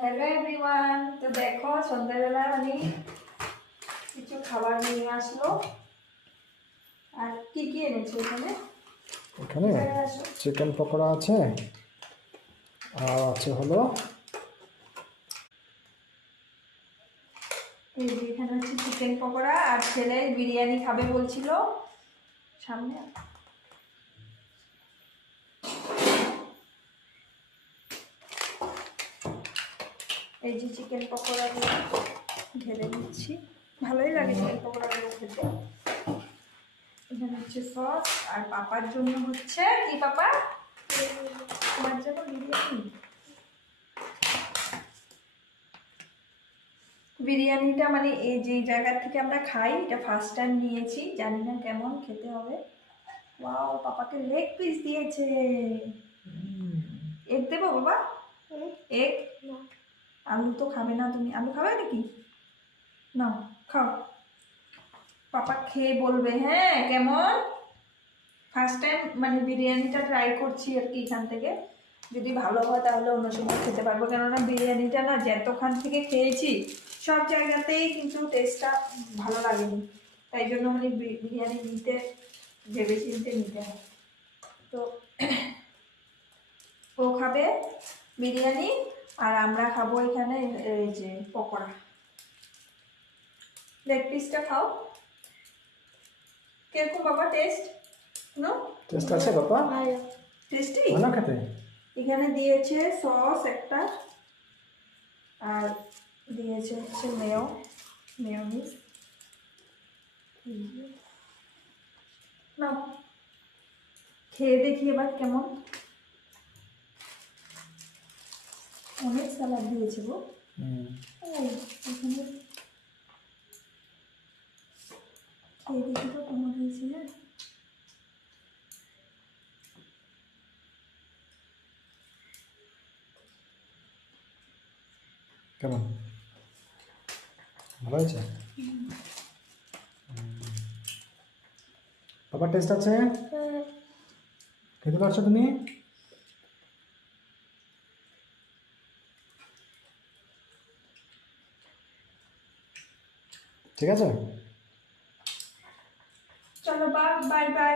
Hello everyone, তো দেখো সন্ধ্যাবেলা আমি কিছু খাবার নিয়ে আসলো। আর কি কি এনেছো এখানে? এখানে চিকেন পকোড়া আছে, আর আছে হলো এই যে এখানে হচ্ছে চিকেন পকোড়া, আর ছেলে বিরিয়ানি খাবে বলছিল। সামনে এই যে চিকেন পকোড়াগুলো ঢেলে দিচ্ছি। ভালোই লাগে চিকেন পকোড়াগুলো খেতে। এখানে হচ্ছে সস, আর পাপার জন্য হচ্ছে কি পাপা? তোমার জন্য বিরিয়ানি। বিরিয়ানিটা মানে এই যে জায়গা থেকে আমরা খাই, এটা ফার্স্ট টাইম নিয়েছি, জানি না কেমন খেতে হবে। ওয়াও, পাপাকে লেগ পিস দিয়েছে। এগ দেবো বাবা? এগ? আলু তো খাবে না তুমি, আলু খাবে নাকি? না, খাও। পাপা খেয়ে বলবে হ্যাঁ কেমন। ফার্স্ট টাইম মানে বিরিয়ানিটা ট্রাই করছি আর কি এখান থেকে। যদি ভালো হয় তাহলে অন্য সময় খেতে পারবো, কেননা বিরিয়ানিটা না যতখান থেকে খেয়েছি সব জায়গাতেই কিন্তু টেস্টটা ভালো লাগেনি। তাই জন্য মানে বিরিয়ানি নিতে ভেবে চিনতে নিতে হয়। তো ও খাবে বিরিয়ানি, আর আমরা খাবো এখানে এই যে পকোড়া। লেগ পিসটা খাও, কিরকম বাবা টেস্ট? নো টেস্ট আছে বাবা, টেস্টি। ভালো খেতে। এখানে দিয়েছে সস একটা, আর দিয়েছে হচ্ছে মেয়োনিজ। না, খেয়ে দেখি এবার কেমন। অনেক স্যালাড দিয়েছে গো। এখানে খেয়ে দেখি তো কেমন হয়েছে। কেমন, ভালো হয়েছে? বাবার টেস্ট আছে, খেতে পারছো তুমি? ঠিক আছে, চলো বাই বাই বাই।